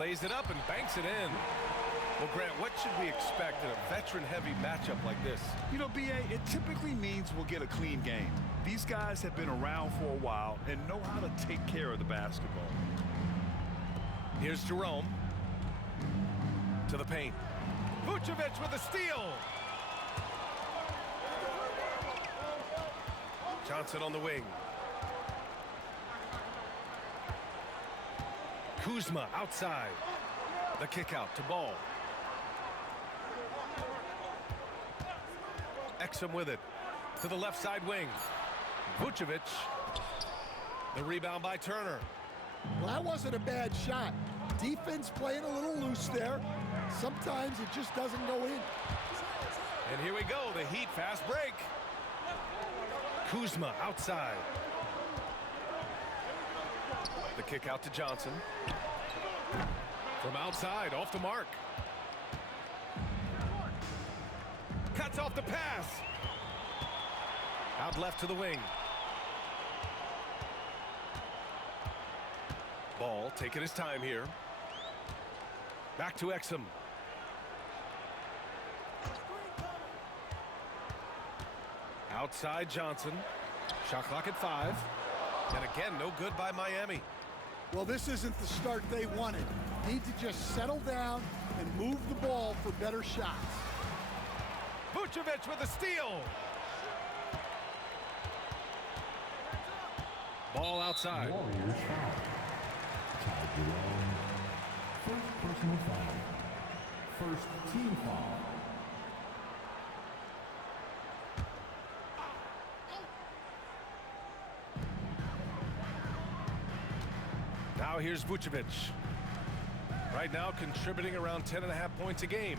Lays it up and banks it in. Well, Grant, what should we expect in a veteran-heavy matchup like this? You know, B.A., it typically means we'll get a clean game. These guys have been around for a while and know how to take care of the basketball. Here's Jerome. To the paint. Vucevic with a steal. Johnson on the wing. Kuzma outside. The kick out to Ball. Exum with it. To the left side wing. Vucevic. The rebound by Turner. Well, that wasn't a bad shot. Defense playing a little loose there. Sometimes it just doesn't go in. And here we go. The Heat fast break. Kuzma outside. The kick out to Johnson. From outside, off the mark. Cuts off the pass. Out left to the wing. Ball taking his time here. Back to Exum. Outside Johnson. Shot clock at 5. And again, no good by Miami. Well, this isn't the start they wanted. Need to just settle down and move the ball for better shots. Vucevic with a steal. Ball outside. Warriors foul. Ty Jerome. First personal foul. First team foul. Now here's Vucevic. Right now contributing around 10.5 points a game.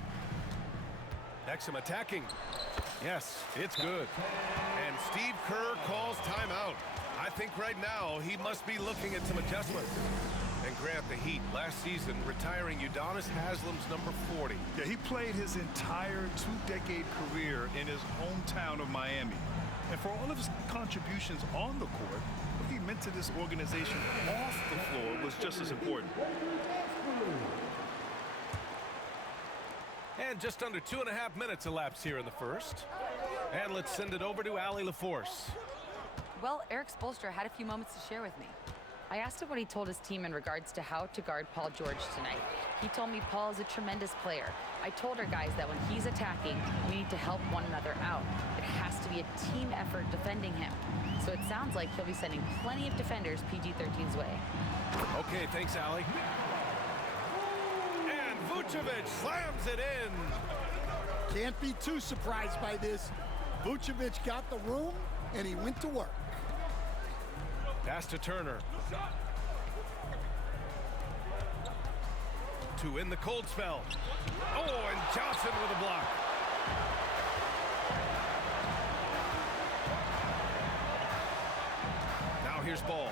Exum attacking. Yes, it's good. And Steve Kerr calls timeout. I think right now he must be looking at some adjustments. And Grant, the Heat last season retiring Udonis Haslam's number 40. Yeah, he played his entire two-decade career in his hometown of Miami. And for all of his contributions on the court, what he meant to this organization off the floor was just as important. And just under 2.5 minutes elapsed here in the first. And let's send it over to Allie LaForce. Well, Eric Spoelstra had a few moments to share with me. I asked him what he told his team in regards to how to guard Paul George tonight. He told me Paul is a tremendous player. I told our guys that when he's attacking, we need to help one another out. It has to be a team effort defending him. So it sounds like he'll be sending plenty of defenders PG-13's way. Okay, thanks, Allie. And Vucevic slams it in. Can't be too surprised by this. Vucevic got the room, and he went to work. Pass to Turner. To in the cold spell. Oh, and Johnson with a block. Now here's Ball.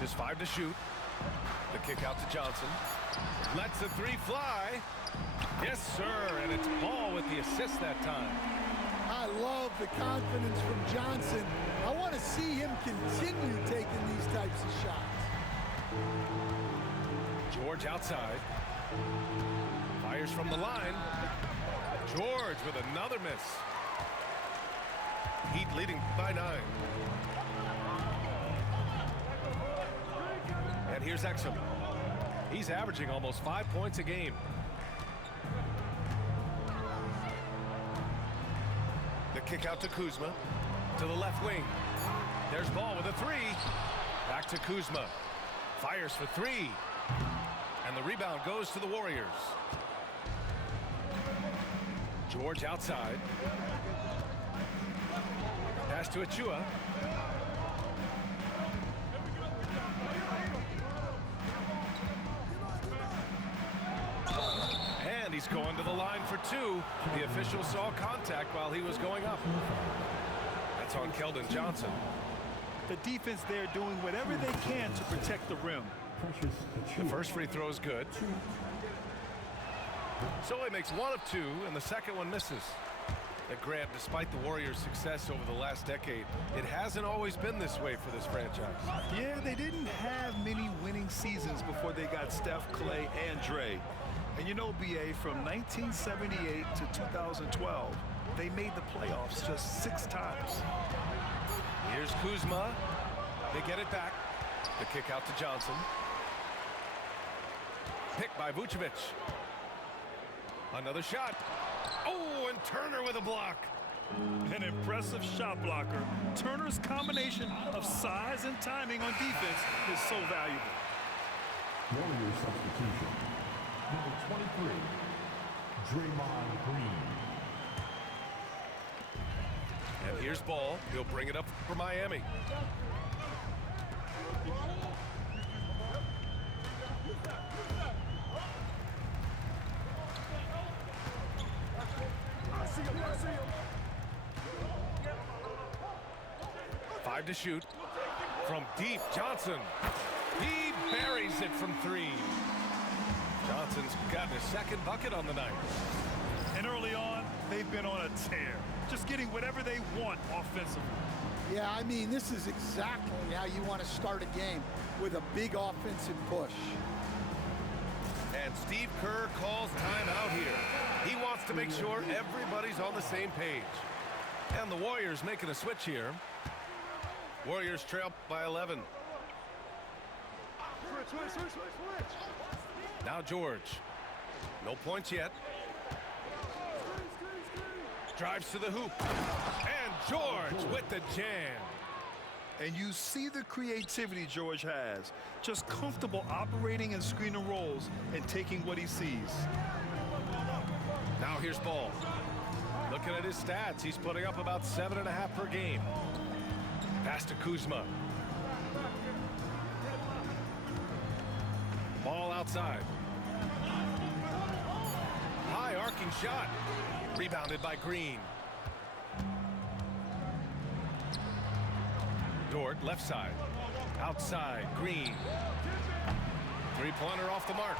Just 5 to shoot. The kick out to Johnson. Lets the 3 fly. Yes, sir, and it's Ball with the assist that time. I love the confidence from Johnson. I want to see him continue taking these types of shots. George outside. Fires from the line. George with another miss. Heat leading by 9. And here's Exum. He's averaging almost 5 points a game. The kick out to Kuzma. To the left wing. There's Ball with a 3. Back to Kuzma. Fires for 3. And the rebound goes to the Warriors. George outside. Pass to Achua. And he's going to the line for 2. The official saw contact while he was going up. That's on Keldon Johnson. The defense there doing whatever they can to protect the rim. The first free throw is good. So he makes 1 of 2, and the second one misses. Grant, despite the Warriors' success over the last decade, it hasn't always been this way for this franchise. Yeah, they didn't have many winning seasons before they got Steph, Clay, and Dre. And you know, BA, from 1978 to 2012, they made the playoffs just 6 times. Here's Kuzma. They get it back. The kick out to Johnson. Picked by Vucevic. Another shot. Oh, and Turner with a block. An impressive shot blocker. Turner's combination of size and timing on defense is so valuable. Warriors substitution. Number 23, Draymond Green. And here's Ball. He'll bring it up for Miami. Five to shoot. From deep, Johnson. He buries it from 3. Johnson's gotten his second bucket on the night. And early on, they've been on a tear, just getting whatever they want offensively. Yeah, I mean, this is exactly how you want to start a game, with a big offensive push. And Steve Kerr calls timeout here. He wants to make sure everybody's on the same page. And the Warriors making a switch here. Warriors trail by 11. Now George. No points yet. Drives to the hoop. And George with the jam. And you see the creativity George has. Just comfortable operating in screen and rolls and taking what he sees. Now here's Ball. Looking at his stats, he's putting up about 7.5 per game. Pass to Kuzma. Ball outside. High arcing shot. Rebounded by Green. Dort, left side. Outside, Green. 3-pointer off the mark.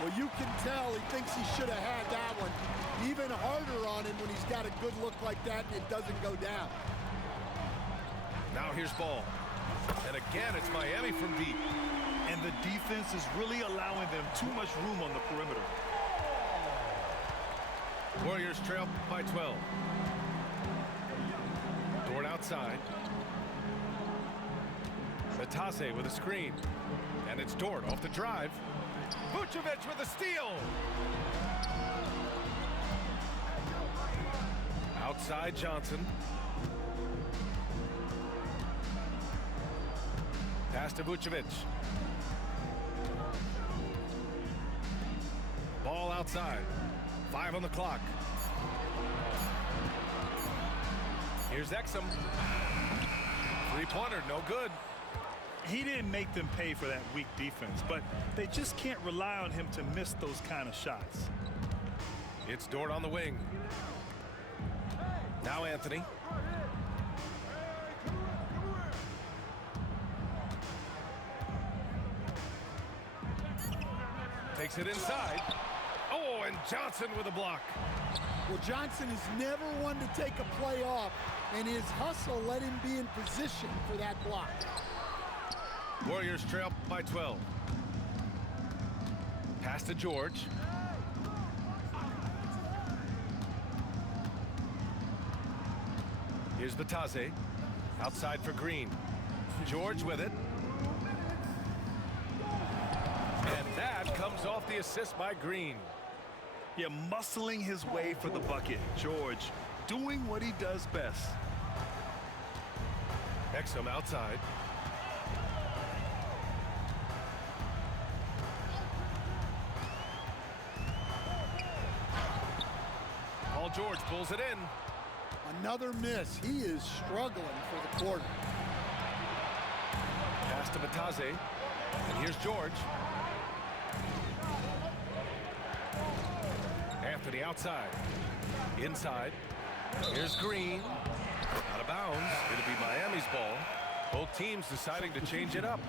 Well, you can tell he thinks he should have had that one. Even harder on him when he's got a good look like that and it doesn't go down. Now here's Ball. And again, it's Miami from deep. And the defense is really allowing them too much room on the perimeter. Warriors trail by 12. Dort outside. Matase with a screen. And it's Dort off the drive. Vucevic with a steal. Outside Johnson. Pass to Vucevic. Ball outside. 5 on the clock. Here's Exum. 3-pointer, no good. He didn't make them pay for that weak defense, but they just can't rely on him to miss those kind of shots. It's Dort on the wing. Now Anthony. Takes it inside. Oh, and Johnson with a block. Well, Johnson is never one to take a play off, and his hustle let him be in position for that block. Warriors trail by 12. Pass to George. Here's Matase. Outside for Green. George with it. And that comes off the assist by Green. Yeah, muscling his way for the bucket. George doing what he does best. Exum outside. Paul George pulls it in. Another miss. He is struggling for the quarter. Pass to Matase. And here's George. Anthony outside. Inside. Here's Green. Out of bounds. It'll be Miami's ball. Both teams deciding to change it up.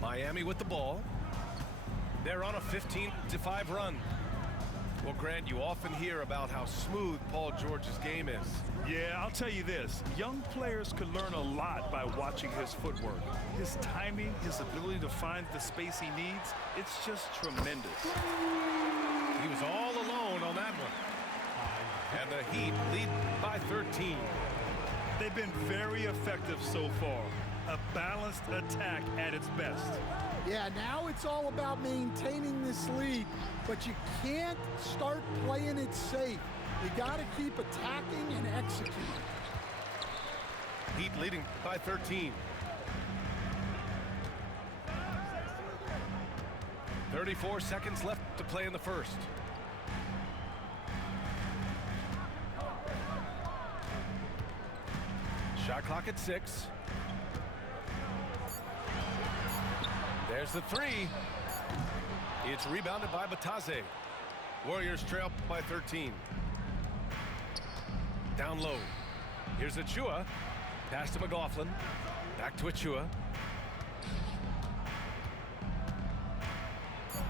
Miami with the ball. They're on a 15-5 run. Well, Grant, you often hear about how smooth Paul George's game is. Yeah, I'll tell you this. Young players could learn a lot by watching his footwork. His timing, his ability to find the space he needs, it's just tremendous. He was all alone on that one. And the Heat lead by 13. They've been very effective so far. A balanced attack at its best. Yeah, now it's all about maintaining this lead, but you can't start playing it safe. You got to keep attacking and executing. Heat leading by 13. 34 seconds left to play in the first. Shot clock at 6. There's the three. It's rebounded by Bataze. Warriors trail by 13. Down low. Here's Achua. Pass to McLaughlin. Back to Achua.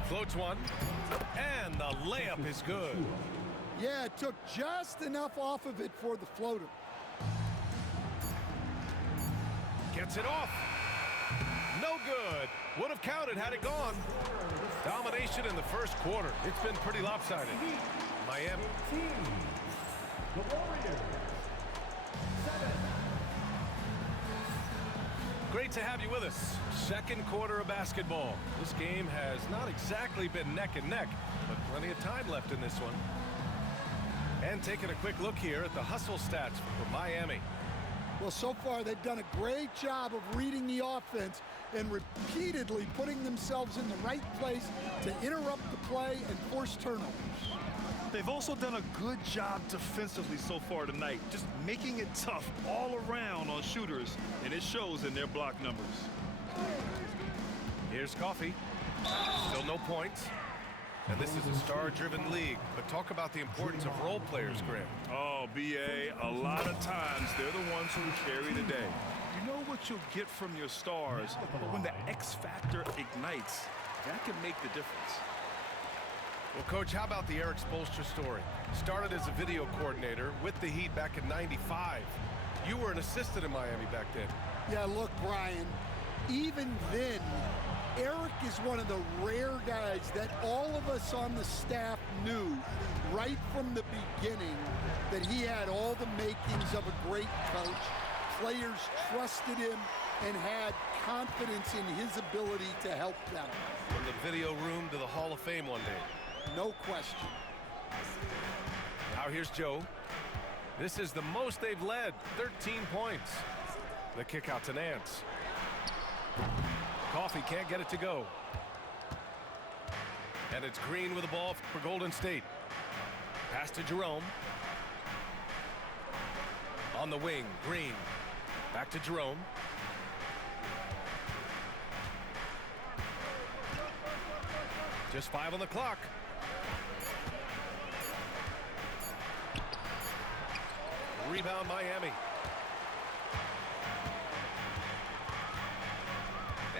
Floats one. And the layup is good. Yeah, it took just enough off of it for the floater. Gets it off. No good. Would have counted had it gone. Domination in the first quarter. It's been pretty lopsided. Miami. The Warriors. 7. Great to have you with us. Second quarter of basketball. This game has not exactly been neck and neck, but plenty of time left in this one. And taking a quick look here at the hustle stats for Miami. Well, so far they've done a great job of reading the offense and repeatedly putting themselves in the right place to interrupt the play and force turnovers. They've also done a good job defensively so far tonight, just making it tough all around on shooters, and it shows in their block numbers. Here's Coffee. Still no points. And this is a star-driven league. But talk about the importance of role players, Graham. Oh, B.A., a lot of times they're the ones who carry the day. You know what you'll get from your stars, but when the X factor ignites, that can make the difference. Well, Coach, how about the Eric Spoelstra story? Started as a video coordinator with the Heat back in '95. You were an assistant in Miami back then. Yeah, look, Brian, even then, Eric is one of the rare guys that all of us on the staff knew right from the beginning that he had all the makings of a great coach. Players trusted him and had confidence in his ability to help them. From the video room to the Hall of Fame one day. No question. Now here's Joe. This is the most they've led, 13 points. The kick out to Nance. Coffee can't get it to go. And it's Green with the ball for Golden State. Pass to Jerome. On the wing, Green. Back to Jerome. Just 5 on the clock. Rebound Miami.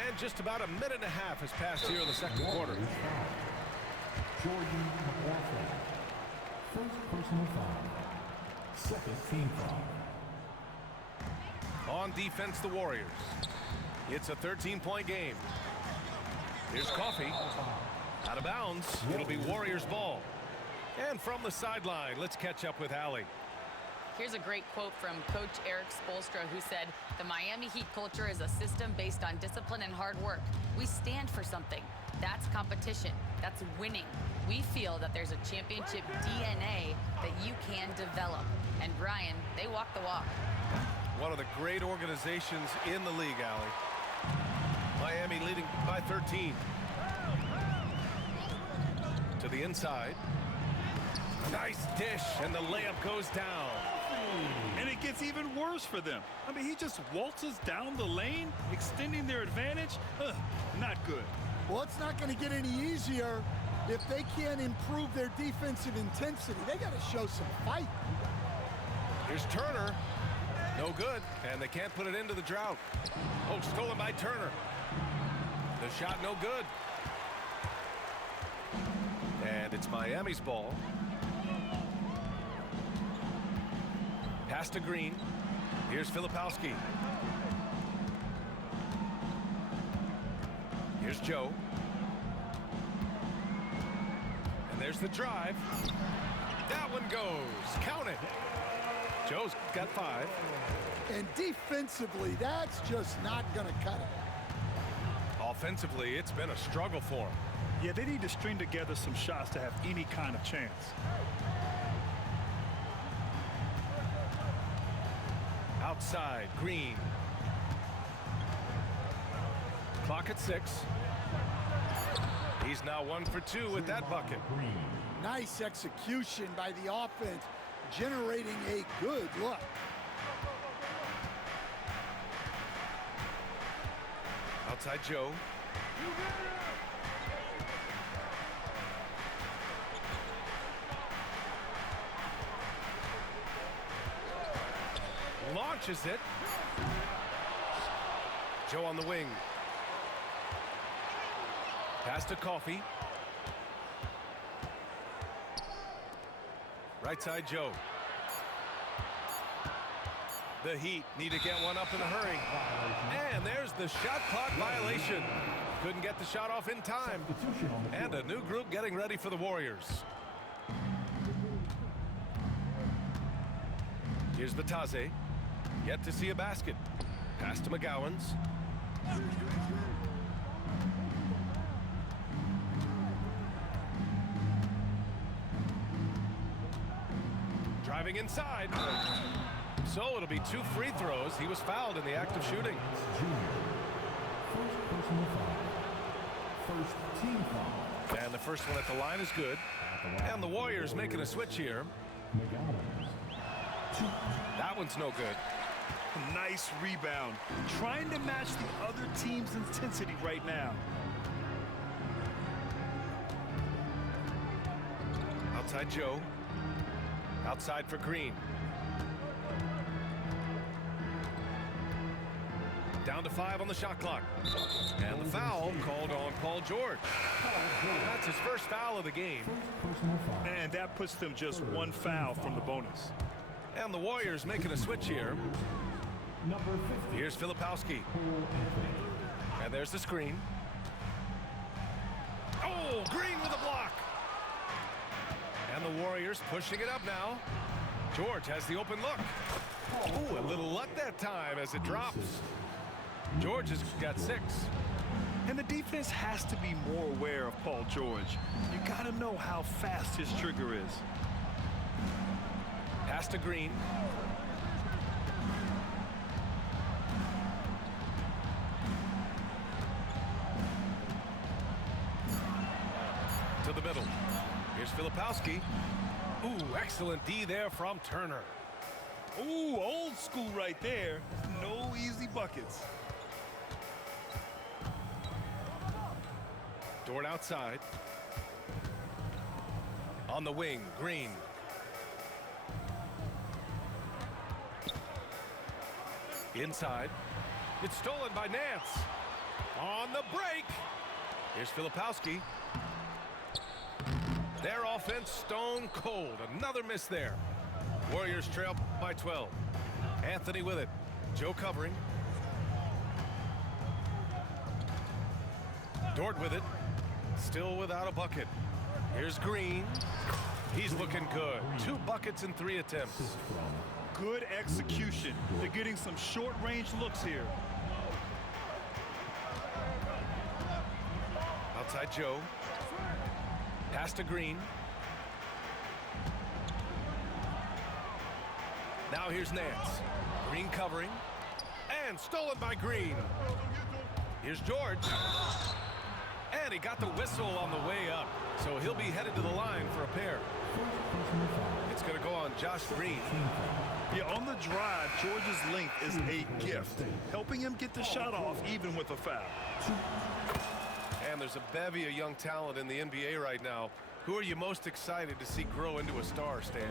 And just about a minute and a half has passed here in the second quarter. Jordan McLaughlin. First personal foul. Second team foul. On defense, the Warriors. It's a 13-point game. Here's Coffee. Out of bounds. It'll be Warriors ball. And from the sideline, let's catch up with Allie. Here's a great quote from Coach Eric Spoelstra, who said, "The Miami Heat culture is a system based on discipline and hard work. We stand for something. That's competition. That's winning. We feel that there's a championship DNA that you can develop." And Brian, they walk the walk. One of the great organizations in the league, Allie. Miami leading by 13. To the inside. Nice dish, and the layup goes down. And it gets even worse for them. I mean, he just waltzes down the lane, extending their advantage. Not good. Well, it's not going to get any easier if they can't improve their defensive intensity. They got to show some fight. Here's Turner. No good, and they can't put it into the drought. Oh, stolen by Turner. The shot no good. And it's Miami's ball. Pass to Green. Here's Filipowski. Here's Joe. And there's the drive. That one goes. Count it. Joe's got 5. And defensively, that's just not going to cut it. Offensively, it's been a struggle for him. Yeah, they need to string together some shots to have any kind of chance. Outside, Green. Clock at 6. He's now 1 for 2 with that bucket. Nice execution by the offense, generating a good look. Outside Joe. Launches it. Joe on the wing. Pass to Coffee. Right side Joe. The Heat need to get one up in a hurry. And there's the shot clock violation. Couldn't get the shot off in time. And a new group getting ready for the Warriors. Here's Batase. Yet to see a basket. Pass to McGowan's. Driving inside. So it'll be 2 free throws. He was fouled in the act of shooting. First personal foul. First team foul. And the first one at the line is good. And the Warriors making a switch here. That one's no good. Nice rebound. Trying to match the other team's intensity right now. Outside Joe. Outside for Green. Down to 5 on the shot clock. And the foul called on Paul George. That's his first foul of the game. And that puts them just 1 foul from the bonus. And the Warriors making a switch here. Here's Filipowski. And there's the screen. Oh, Green with a block. And the Warriors pushing it up now. George has the open look. Oh, a little luck that time as it drops. George has got 6. And the defense has to be more aware of Paul George. You got to know how fast his trigger is. Pass to Green. To the middle. Here's Filipowski. Ooh, excellent D there from Turner. Ooh, old school right there. No easy buckets. Dort outside. On the wing, Green. Inside. It's stolen by Nance. On the break. Here's Filipowski. Their offense stone cold. Another miss there. Warriors trail by 12. Anthony with it. Joe covering. Dort with it. Still without a bucket. Here's Green. He's looking good. 2 buckets in 3 attempts. Good execution. They're getting some short-range looks here. Outside Joe. Pass to Green. Now here's Nance. Green covering. And stolen by Green. Here's George. And he got the whistle on the way up. So he'll be headed to the line for a pair. It's going to go on Josh Green. Yeah, on the drive, George's length is a gift, helping him get the shot off even with a foul. And there's a bevy of young talent in the NBA right now. Who are you most excited to see grow into a star, Stan?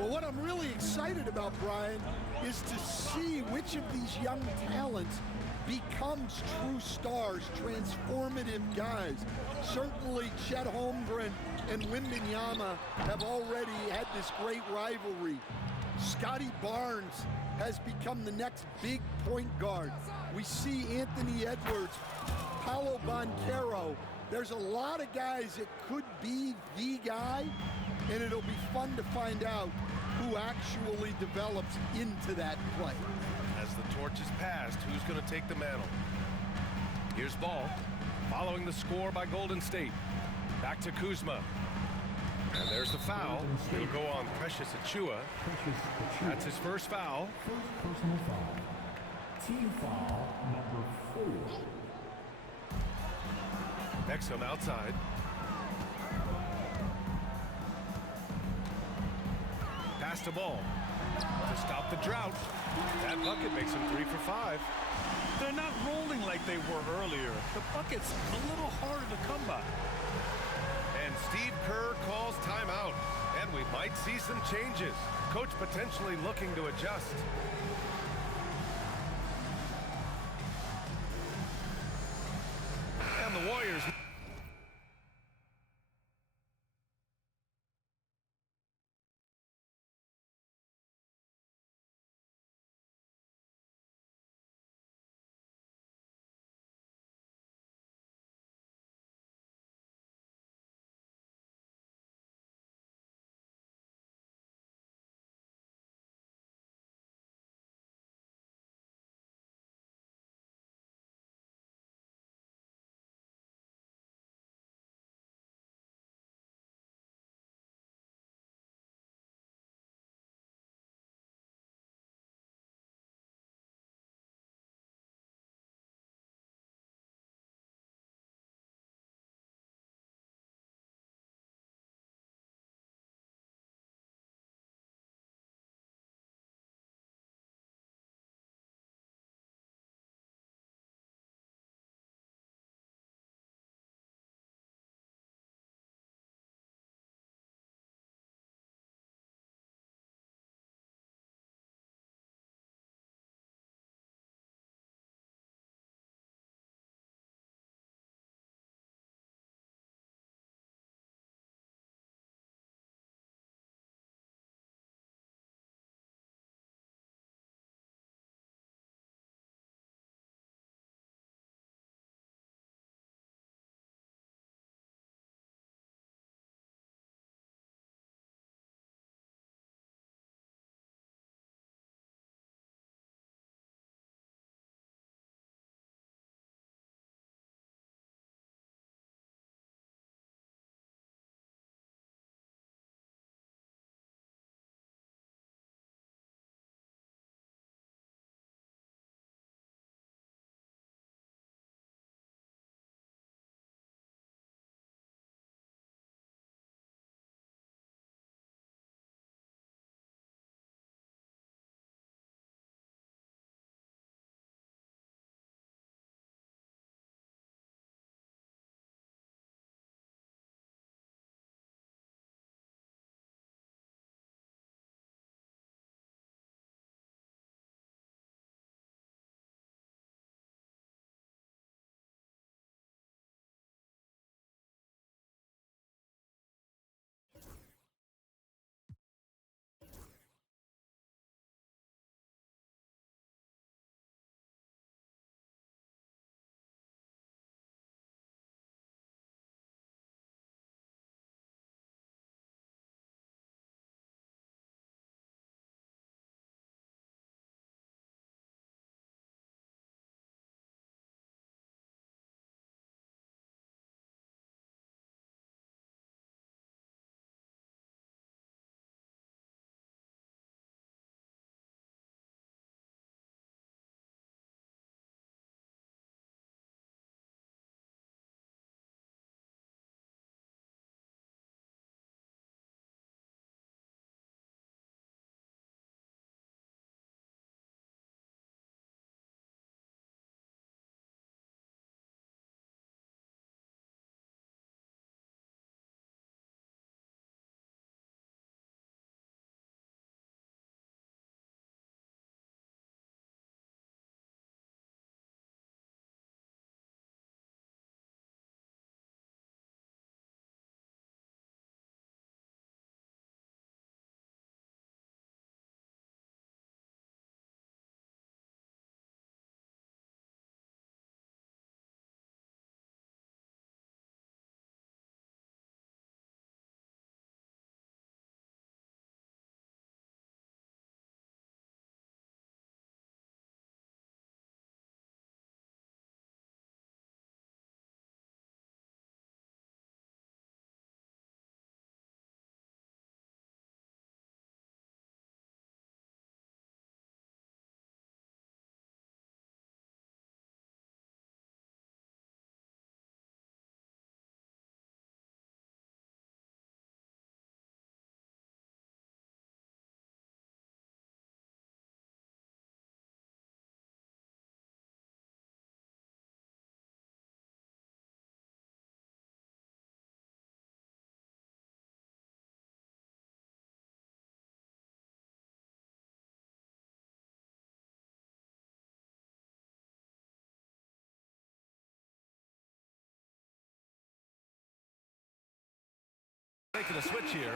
Well, what I'm really excited about, Brian, is to see which of these young talents becomes true stars, transformative guys. Certainly Chet Holmgren and Wembanyama have already had this great rivalry. Scotty Barnes has become the next big point guard. We see Anthony Edwards, Paolo Banchero. There's a lot of guys that could be the guy, and it'll be fun to find out who actually develops into that play. As the torch is passed, who's going to take the mantle? Here's Ball, following the score by Golden State. Back to Kuzma. And there's the foul. It'll go on Precious Achiuwa. That's his first foul. First personal foul. Team foul number 4. Exum outside. Pass to Ball to stop the drought. That bucket makes him 3 for 5. They're not rolling like they were earlier. The bucket's a little harder to come by. And Steve Kerr calls timeout. And we might see some changes. Coach potentially looking to adjust. And the Warriors making a switch here.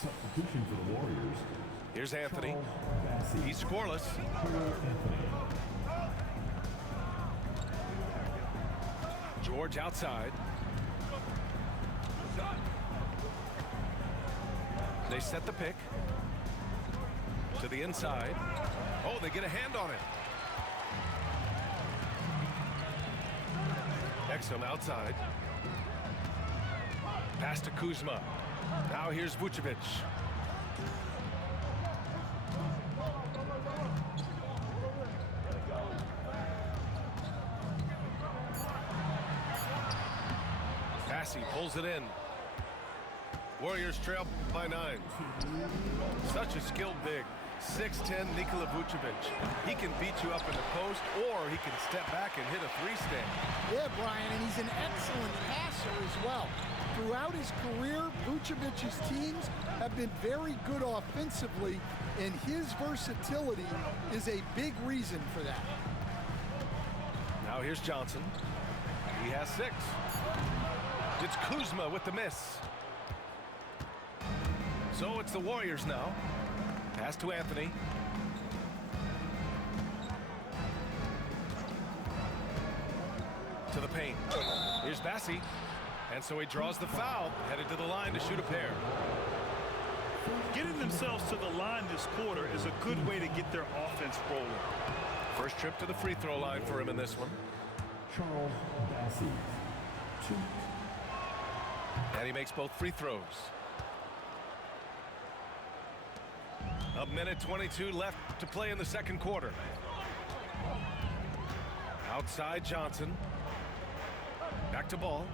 Substitution for the Warriors. Here's Anthony. He's scoreless. George outside. They set the pick. To the inside. Oh, they get a hand on it. Exum outside. Pass to Kuzma. Now here's Vucevic. Passy pulls it in. Warriors trail by 9. Such a skilled big. 6'10" Nikola Vucevic. He can beat you up in the post, or he can step back and hit a three-stand. Yeah, Brian, and he's an excellent passer as well. Throughout his career, Vucevic's teams have been very good offensively, and his versatility is a big reason for that. Now here's Johnson. He has 6. It's Kuzma with the miss. So it's the Warriors now. Pass to Anthony. To the paint. Here's Bassey. And so he draws the foul, headed to the line to shoot a pair. Getting themselves to the line this quarter is a good way to get their offense rolling. First trip to the free throw line for him in this one. Charles Bassey. 2. And he makes both free throws. A minute 22 left to play in the second quarter. Outside Johnson. Back to Ball.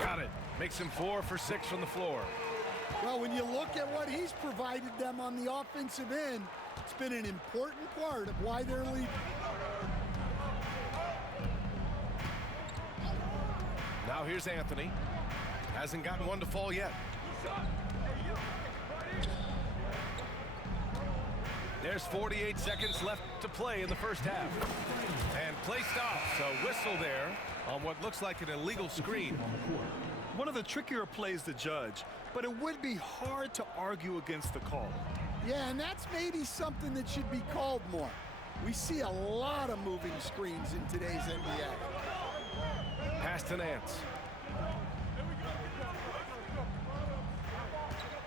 Got it. Makes him 4 for 6 from the floor. Well, when you look at what he's provided them on the offensive end, it's been an important part of why they're leading. Now here's Anthony. Hasn't gotten one to fall yet. There's 48 seconds left to play in the first half. And play stops. A whistle there on what looks like an illegal screen. One of the trickier plays to judge, but it would be hard to argue against the call. Yeah, and that's maybe something that should be called more. We see a lot of moving screens in today's NBA. Pass to Nance.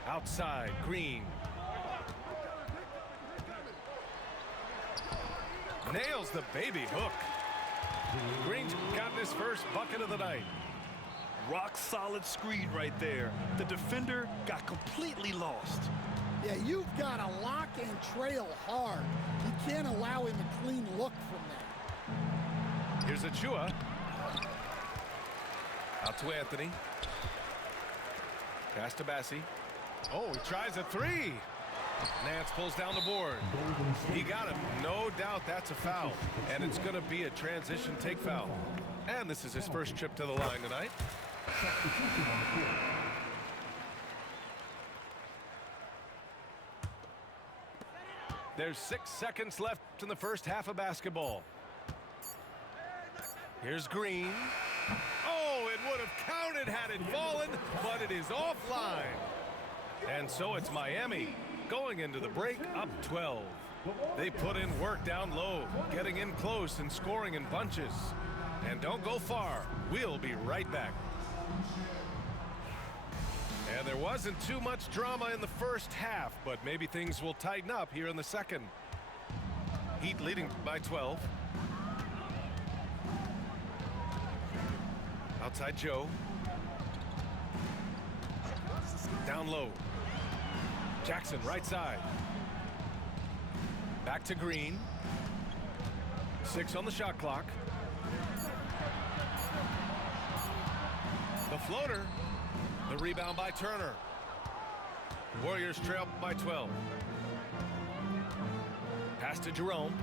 Outside, Green. Nails the baby hook. Green's gotten his first bucket of the night. Rock solid screen right there. The defender got completely lost. Yeah, you've got to lock and trail hard. You can't allow him a clean look from there. Here's Achua. Out to Anthony. Pass to Bassi. Oh, he tries a three. Nance pulls down the board. He got him. No doubt that's a foul. And it's going to be a transition take foul. And this is his first trip to the line tonight. There's 6 seconds left in the first half of basketball. Here's Green. Oh, it would have counted had it fallen, but it is offline. And so it's Miami going into the break up 12. They put in work down low, getting in close and scoring in bunches. And don't go far. We'll be right back. And there wasn't too much drama in the first half, but maybe things will tighten up here in the second. Heat leading by 12. Outside Joe. Down low. Jackson right side. Back to Green. 6 on the shot clock. The floater. The rebound by Turner. Warriors trail by 12. Pass to Jerome.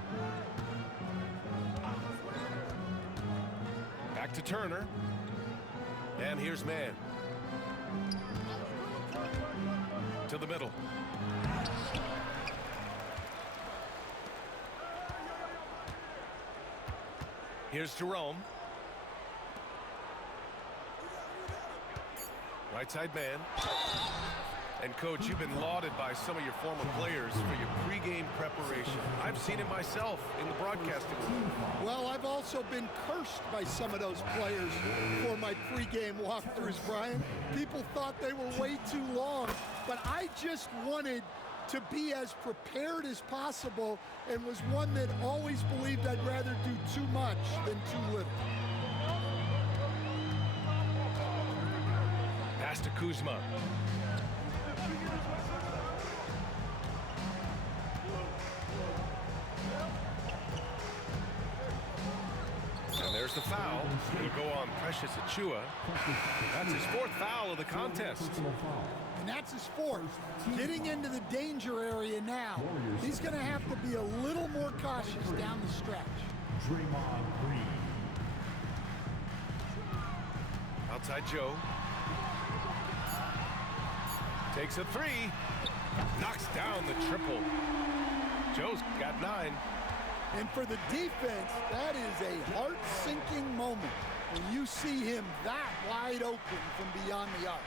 Back to Turner. And here's Mann. To the middle. Here's Jerome. Right side man. And coach, you've been lauded by some of your former players for your pregame preparation. I've seen it myself in the broadcasting room. Well, I've also been cursed by some of those players for my pregame walkthroughs, Brian. People thought they were way too long, but I just wanted to be as prepared as possible and was one that always believed I'd rather do too much than too little. Pass to Kuzma. And there's the foul. It'll go on Precious Achua. That's his 4th foul of the contest. And that's his 4th. Getting into the danger area now. He's going to have to be a little more cautious down the stretch. Draymond Green. Outside Joe. Takes a 3. Knocks down the triple. Joe's got 9. And for the defense, that is a heart-sinking moment when you see him that wide open from beyond the arc.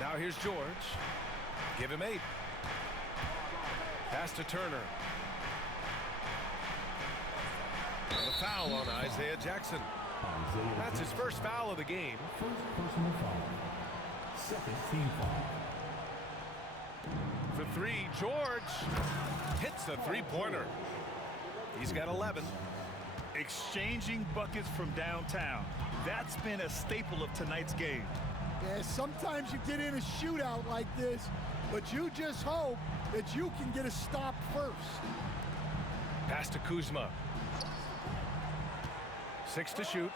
Now here's George. Give him 8. Pass to Turner. And the foul on Isaiah Jackson. That's his first foul of the game. First personal foul. Second team foul. For 3, George hits a 3-pointer. He's got 11. Exchanging buckets from downtown. That's been a staple of tonight's game. Yeah, sometimes you get in a shootout like this, but you just hope that you can get a stop first. Pass to Kuzma. 6 to shoot.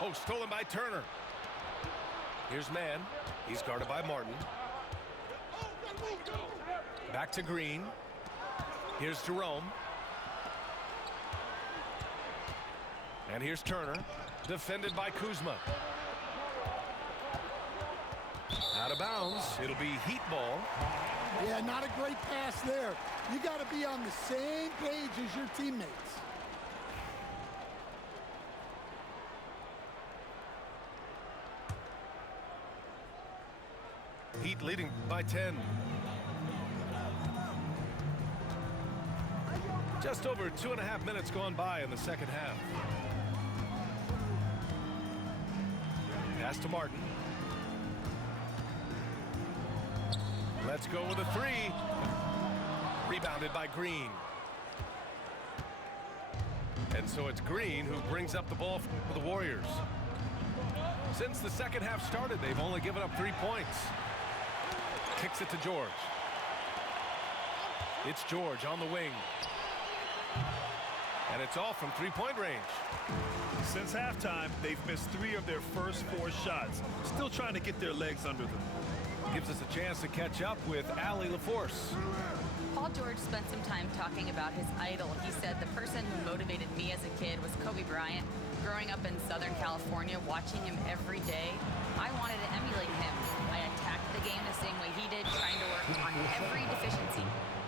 Oh, stolen by Turner. Here's Mann. He's guarded by Martin. Back to Green. Here's Jerome. And here's Turner, defended by Kuzma. Out of bounds. It'll be Heat ball. Yeah, not a great pass there. You got to be on the same page as your teammates. Heat leading by 10. Just over 2.5 minutes gone by in the second half. Pass to Martin. Let's go with a three. Rebounded by Green. And so it's Green who brings up the ball for the Warriors. Since the second half started, they've only given up 3 points. Kicks it to George. It's George on the wing. And it's off from three-point range. Since halftime, they've missed 3 of their first 4 shots. Still trying to get their legs under them. Gives us a chance to catch up with Allie LaForce. Paul George spent some time talking about his idol. He said, the person who motivated me as a kid was Kobe Bryant. Growing up in Southern California, watching him every day, I wanted to emulate him. I attacked the game the same way he did, trying to work on every deficiency,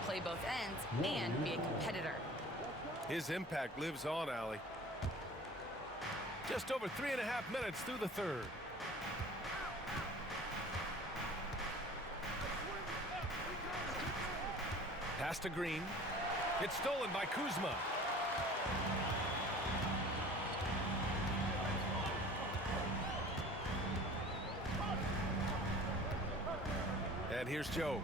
play both ends, and be a competitor. His impact lives on, Allie. Just over 3.5 minutes through the third. Pass to Green. It's stolen by Kuzma. And here's Joe.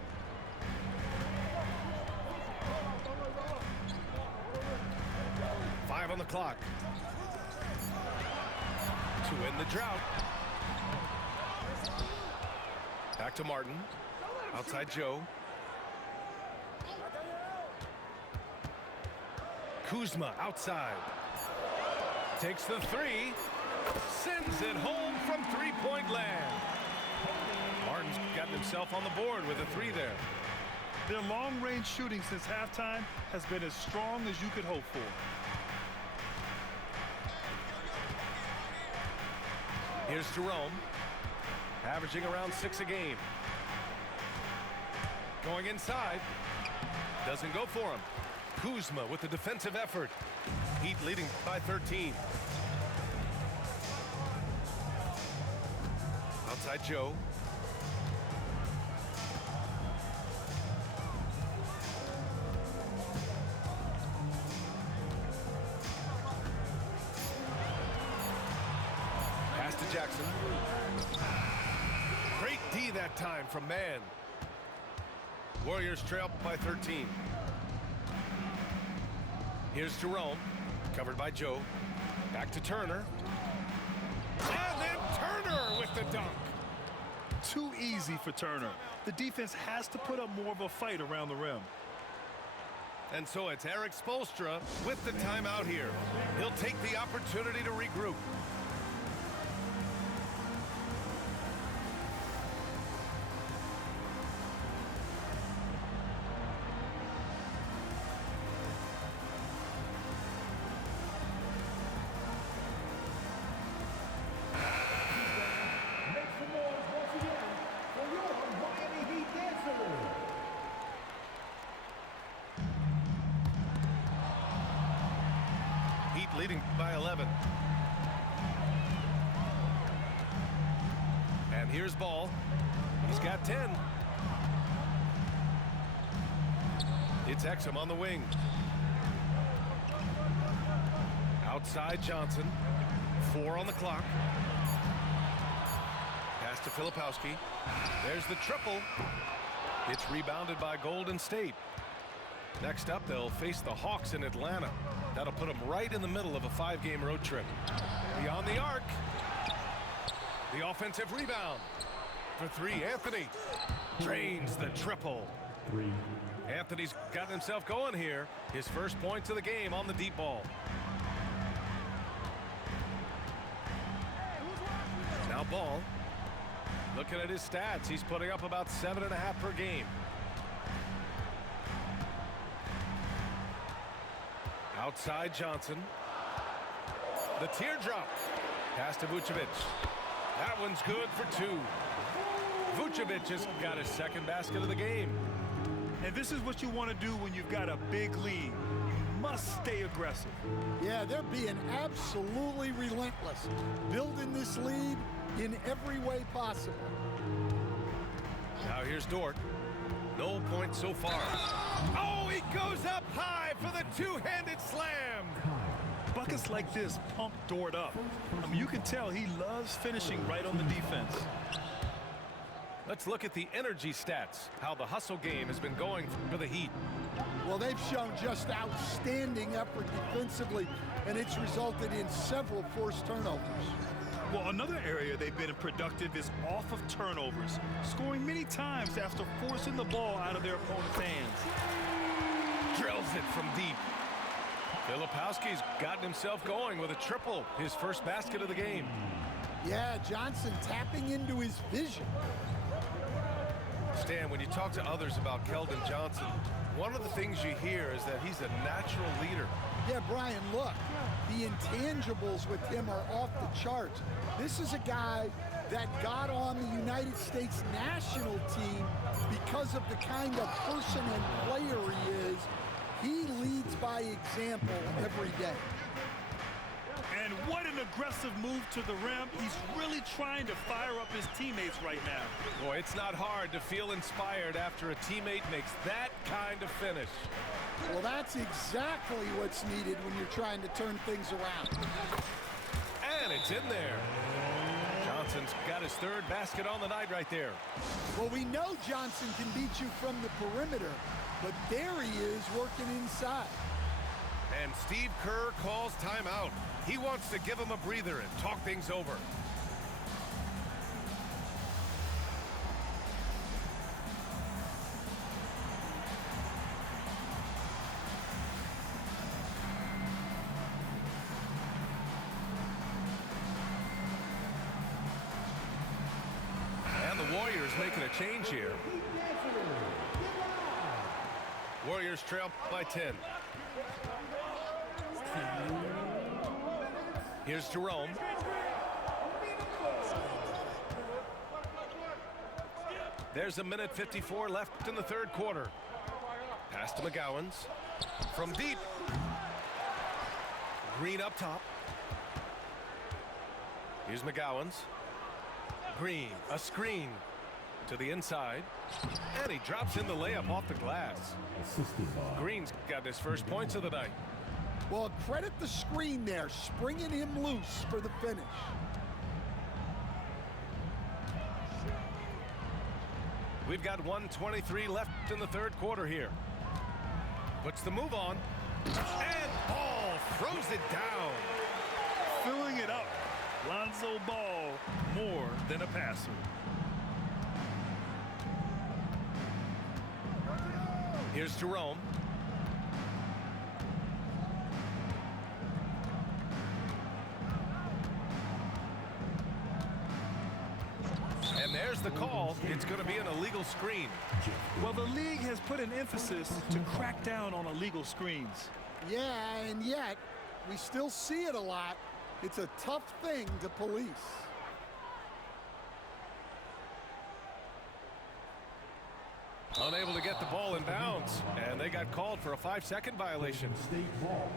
On the clock to end the drought. Back to Martin. Outside Joe. Kuzma outside. Takes the three. Sends it home from three-point land. Martin's gotten himself on the board with a three there. Their long-range shooting since halftime has been as strong as you could hope for. Here's Jerome, averaging around 6 a game. Going inside, doesn't go for him. Kuzma with the defensive effort. Heat leading by 13. Outside Joe. Jackson. Great D that time from Mann. Warriors trail by 13. Here's Jerome, covered by Joe. Back to Turner. And then Turner with the dunk. Too easy for Turner. The defense has to put up more of a fight around the rim. And so it's Erik Spoelstra with the timeout here. He'll take the opportunity to regroup. Leading by 11. And here's Ball. He's got 10. It's Exum on the wing. Outside Johnson. 4 on the clock. Pass to Filipowski. There's the triple. It's rebounded by Golden State. Next up, they'll face the Hawks in Atlanta. That'll put them right in the middle of a 5-game road trip. Beyond the arc. The offensive rebound. For 3, Anthony drains the triple. 3. Anthony's gotten himself going here. His first points of the game on the deep ball. Now Ball. Looking at his stats, he's putting up about 7.5 per game. Outside Johnson. The teardrop. Pass to Vucevic. That one's good for two. Vucevic has got his second basket of the game. And this is what you want to do when you've got a big lead. You must stay aggressive. Yeah, they're being absolutely relentless, building this lead in every way possible. Now here's Dort. No points so far. Oh, he goes up high for the two-handed slam. Buckets like this pump Dort up. I mean, you can tell he loves finishing right on the defense. Let's look at the energy stats, how the hustle game has been going for the Heat. Well, they've shown just outstanding effort defensively, and it's resulted in several forced turnovers. Well, another area they've been productive is off of turnovers, scoring many times after forcing the ball out of their opponent's hands. Drills it from deep. Filipowski's gotten himself going with a triple, his first basket of the game. Yeah, Johnson tapping into his vision. Stan, when you talk to others about Keldon Johnson, one of the things you hear is that he's a natural leader. Yeah, Brian, look, the intangibles with him are off the charts. This is a guy that got on the United States national team because of the kind of person and player he is. He leads by example every day. And what an aggressive move to the rim. He's really trying to fire up his teammates right now. Boy, it's not hard to feel inspired after a teammate makes that kind of finish. Well, that's exactly what's needed when you're trying to turn things around. And it's in there. Johnson's got his third basket on the night right there. Well, we know Johnson can beat you from the perimeter, but there he is working inside. And Steve Kerr calls timeout. He wants to give him a breather and talk things over. And the Warriors making a change here. Warriors trail by 10. Here's Jerome. There's a minute 54 left in the third quarter. Pass to McGowans. From deep. Green up top. Here's McGowans. Green, a screen to the inside. And he drops in the layup off the glass. Green's got his first points of the night. Well, credit the screen there, springing him loose for the finish. We've got 1:23 left in the third quarter here. Puts the move on. And Ball throws it down. Filling it up. Lonzo Ball, more than a passer. Here's Jerome. And there's the call. It's going to be an illegal screen. Well, the league has put an emphasis to crack down on illegal screens. Yeah, and yet, we still see it a lot. It's a tough thing to police. Unable to get the ball in bounds. And they got called for a 5-second violation. State ball.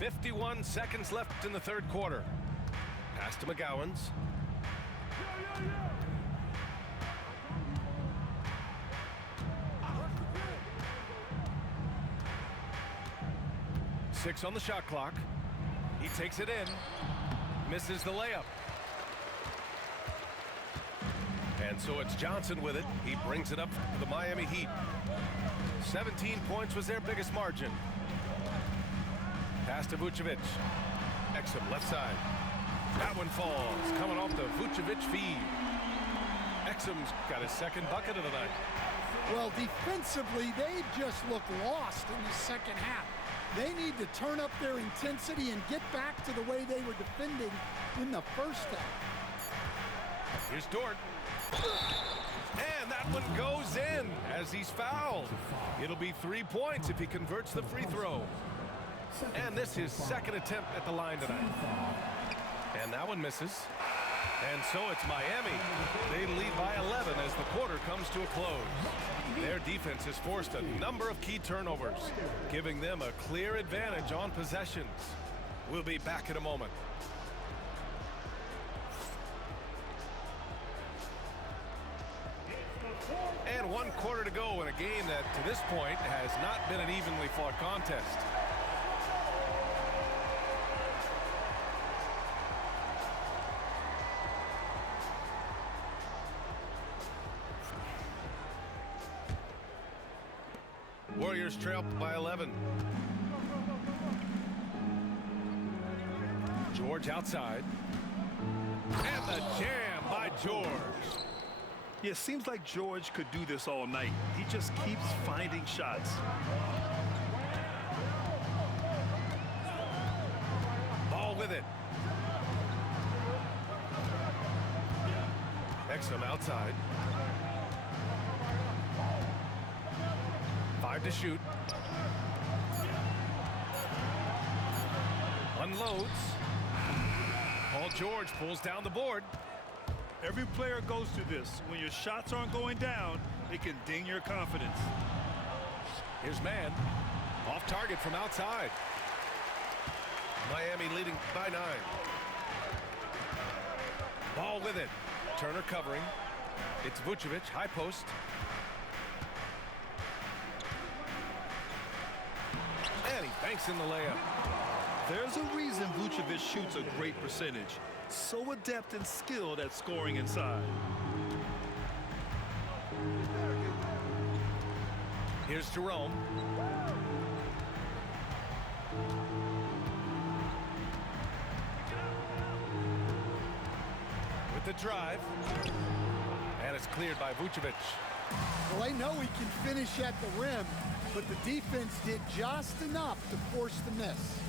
51 seconds left in the third quarter. Pass to McGowans. Six on the shot clock. He takes it in. Misses the layup. And so it's Johnson with it. He brings it up to the Miami Heat. 17 points was their biggest margin. Pass to Vucevic. Exum left side. That one falls. Coming off the Vucevic feed. Exum's got his second bucket of the night. Well, defensively, they just look lost in the second half. They need to turn up their intensity and get back to the way they were defending in the first half. Here's Dort. And that that one goes in as he's fouled. It'll be 3 points if he converts the free throw. And this is his second attempt at the line tonight. And that one misses. And so it's Miami. They lead by 11 as the quarter comes to a close. Their defense has forced a number of key turnovers, giving them a clear advantage on possessions. We'll be back in a moment. And 1 quarter to go in a game that, to this point, has not been an evenly fought contest. Warriors trail by 11. George outside. And the jam by George. Yeah, it seems like George could do this all night. He just keeps finding shots. Ball with it. Exum outside. 5 to shoot. Unloads. Paul George pulls down the board. Every player goes through this. When your shots aren't going down, it can ding your confidence. Here's man. Off target from outside. Miami leading by 9. Ball with it. Turner covering. It's Vucevic, high post. And he banks in the layup. There's a reason Vucevic shoots a great percentage. So adept and skilled at scoring inside. Here's Jerome. With the drive. And it's cleared by Vucevic. Well, I know he can finish at the rim, but the defense did just enough to force the miss.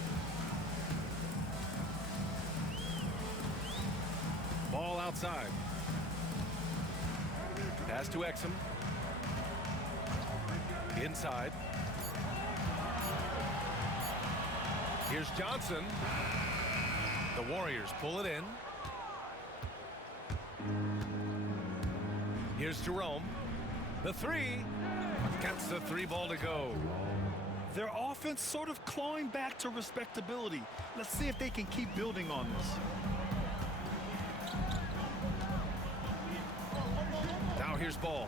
Ball outside. Pass to Exum. Inside. Here's Johnson. The Warriors pull it in. Here's Jerome. The three. Gets the 3 ball to go. Their offense sort of clawing back to respectability. Let's see if they can keep building on this. Now here's Ball.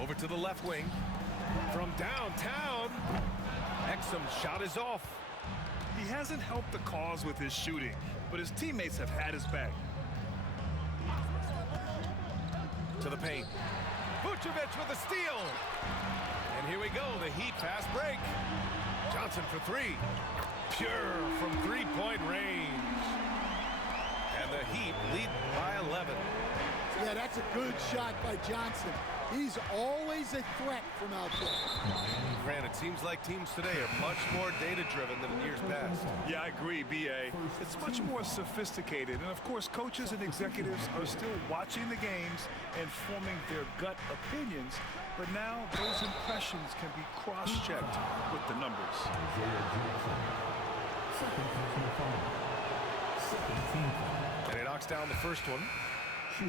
Over to the left wing. From downtown. Exum's shot is off. He hasn't helped the cause with his shooting, but his teammates have had his back. To the paint. Vucevic with a steal. And here we go, the Heat fast break. Johnson for 3. Pure from 3-point range. And the Heat lead by 11. Yeah, that's a good shot by Johnson. He's always a threat from out there. Grant, it seems like teams today are much more data-driven than in years past. Yeah, I agree, B.A. It's much more sophisticated. And, of course, coaches and executives are still watching the games and forming their gut opinions. But now those impressions can be cross-checked with the numbers. And he knocks down the first one.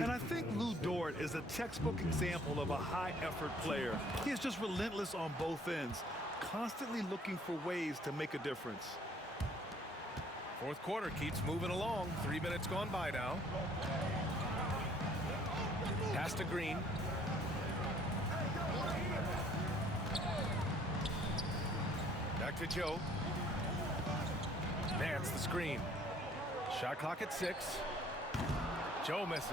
And I think Lou Dort is a textbook example of a high-effort player. He is just relentless on both ends, constantly looking for ways to make a difference. Fourth quarter keeps moving along. 3 minutes gone by now. Pass to Green. Back to Joe. Nance the screen. Shot clock at 6. Joe misses.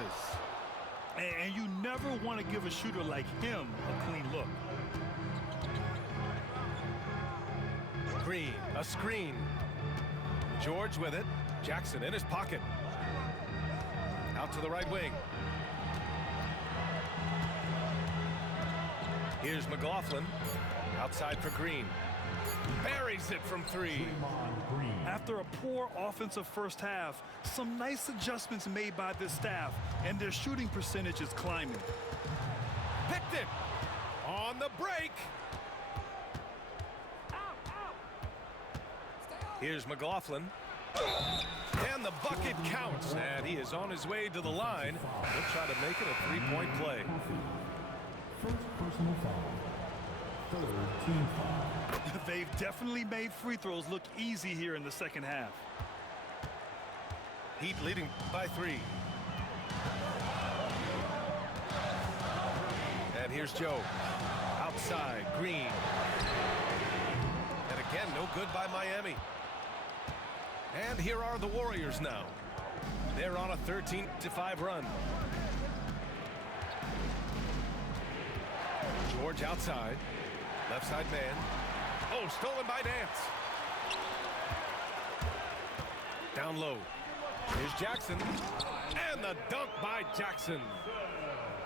And you never want to give a shooter like him a clean look. Green, a screen. George with it. Jackson in his pocket. Out to the right wing. Here's McLaughlin. Outside for Green. Buries it from three. After a poor offensive first half, some nice adjustments made by this staff, and their shooting percentage is climbing. Picked it on the break. Here's McLaughlin. And the bucket counts, and he is on his way to the line. He'll try to make it a three-point play. First personal foul. Third team foul. They've definitely made free throws look easy here in the second half. Heat leading by 3. And here's Joe. Outside, Green. And again, no good by Miami. And here are the Warriors now. They're on a 13-5 run. George outside. Left side man. Oh, stolen by Nance. Down low. Here's Jackson. And the dunk by Jackson.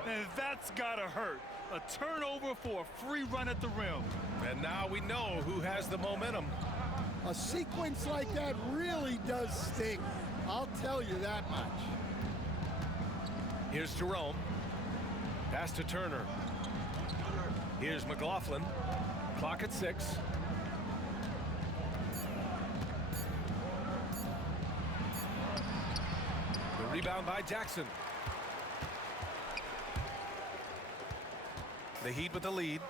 And that's gotta hurt. A turnover for a free run at the rim. And now we know who has the momentum. A sequence like that really does sting. I'll tell you that much. Here's Jerome. Pass to Turner. Here's McLaughlin. Clock at 6. The rebound by Jackson. The Heat with the lead.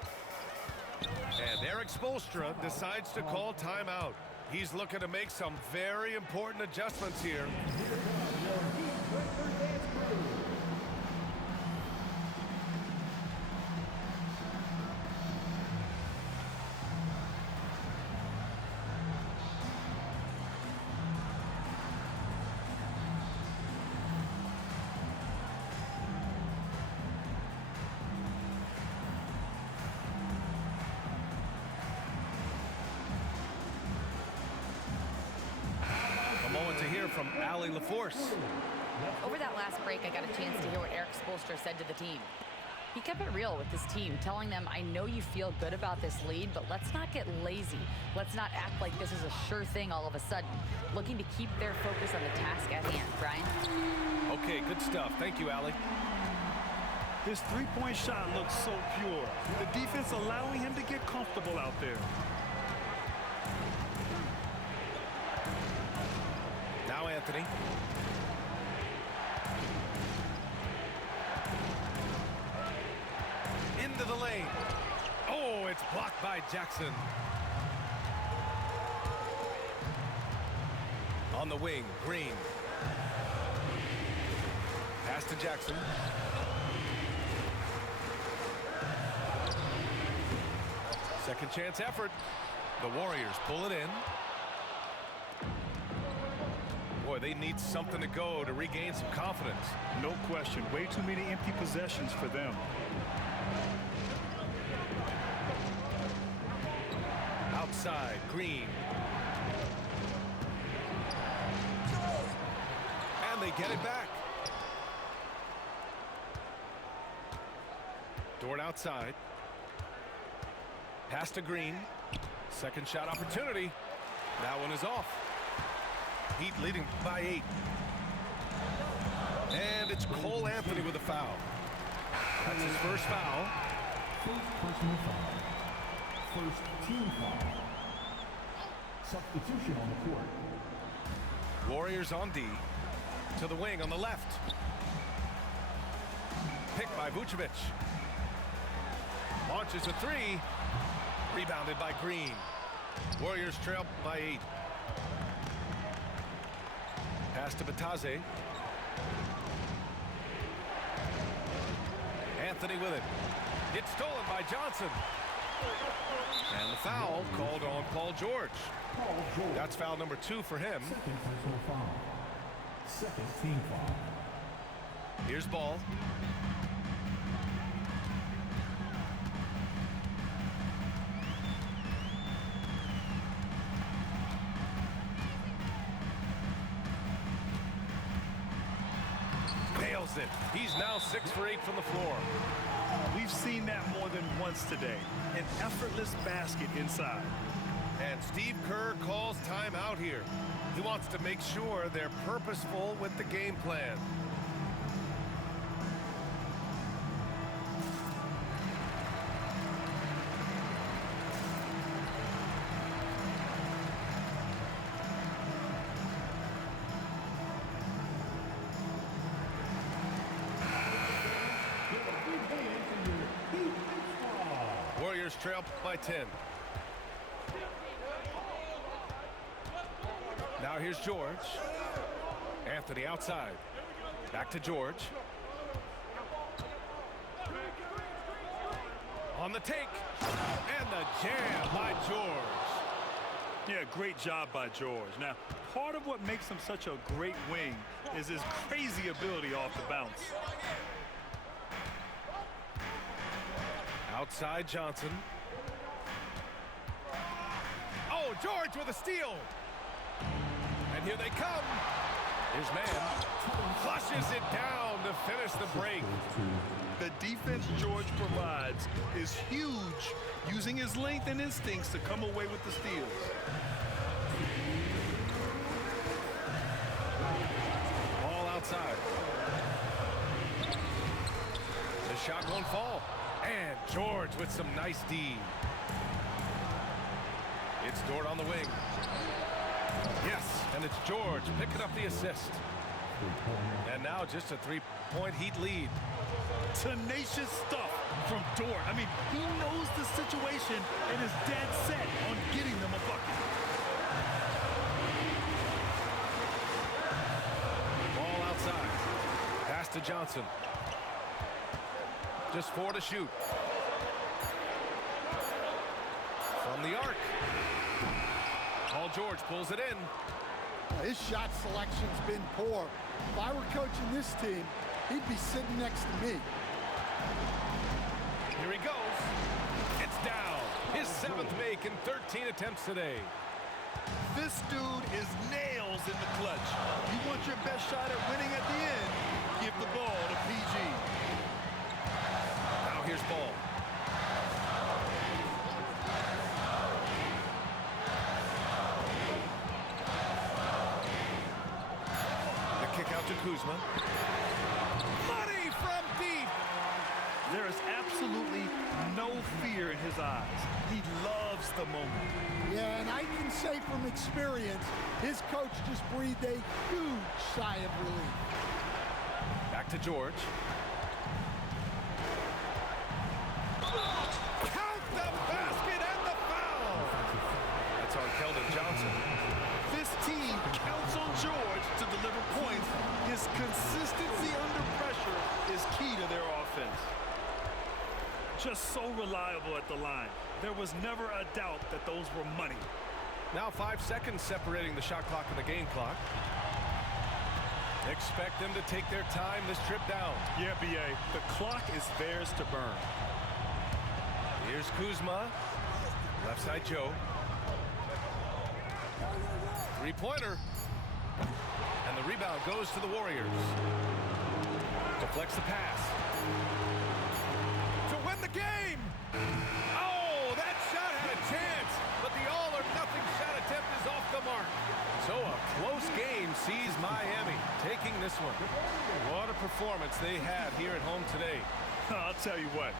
And Eric Spoelstra decides to call timeout. He's looking to make some very important adjustments here. From Allie LaForce. Over that last break, I got a chance to hear what Eric Spoelstra said to the team. He kept it real with his team, telling them, I know you feel good about this lead, but let's not get lazy. Let's not act like this is a sure thing all of a sudden. Looking to keep their focus on the task at hand. Brian? Okay, good stuff. Thank you, Allie. His three-point shot looks so pure. The defense allowing him to get comfortable out there. Now Anthony. Into the lane. Oh, it's blocked by Jackson. On the wing, Green. Pass to Jackson. Second chance effort. The Warriors pull it in. Boy, they need something to go to regain some confidence. No question. Way too many empty possessions for them. Outside, Green. And they get it back. Dort outside. Pass to Green. Second shot opportunity. That one is off. Heat leading by 8. And it's Cole Anthony with a foul. That's his first foul. First personal foul. First team foul. Substitution on the court. Warriors on D. To the wing on the left. Picked by Vucevic. Launches a 3. Rebounded by Green. Warriors trail by 8. Pass to Batase. Anthony with it. It's stolen by Johnson. And the foul called on Paul George. That's foul number 2 for him. Second personal foul. Second team foul. Here's Ball. Nails it. He's now 6 for 8 from the floor. We've seen that more than once today. An effortless basket inside. And Steve Kerr calls timeout here. He wants to make sure they're purposeful with the game plan. Warriors trail by 10. Now here's George. Anthony outside. Back to George. On the take. And the jam by George. Yeah, great job by George. Now, part of what makes him such a great wing is his crazy ability off the bounce. Outside Johnson. Oh, George with a steal. And here they come. Here's man. Flushes it down to finish the break. The defense George provides is huge, using his length and instincts to come away with the steals. Ball outside. The shot won't fall. And George with some nice D. It's Dort on the wing. Yes, and it's George picking up the assist. And now just a three-point Heat lead. Tenacious stuff from Dort. I mean, he knows the situation and is dead set on getting them a bucket. Ball outside. Pass to Johnson. Just 4 to shoot. From the arc. Paul George pulls it in. His shot selection's been poor. If I were coaching this team, he'd be sitting next to me. Here he goes. It's down. His 7th make in 13 attempts today. This dude is nails in the clutch. You want your best shot at winning at the end, give the ball to PG. Now here's Ball. The kick out to Kuzma. Money from deep. There is absolutely no fear in his eyes. He loves the moment. Yeah, and I can say from experience, his coach just breathed a huge sigh of relief. Back to George. Count the basket and the foul. That's on Keldon Johnson. This team counts on George to deliver points. His consistency under pressure is key to their offense. Just so reliable at the line. There was never a doubt that those were money. Now 5 seconds separating the shot clock and the game clock. Expect them to take their time this trip down. Yeah, B.A., the clock is theirs to burn. Here's Kuzma. Left side Joe. Three-pointer. And the rebound goes to the Warriors. Deflects the pass. To win the game! Oh, that shot had a chance, but the all-or-nothing shot attempt is off the mark. So a close game sees Miami taking this one. What a performance they had here at home today. I'll tell you what.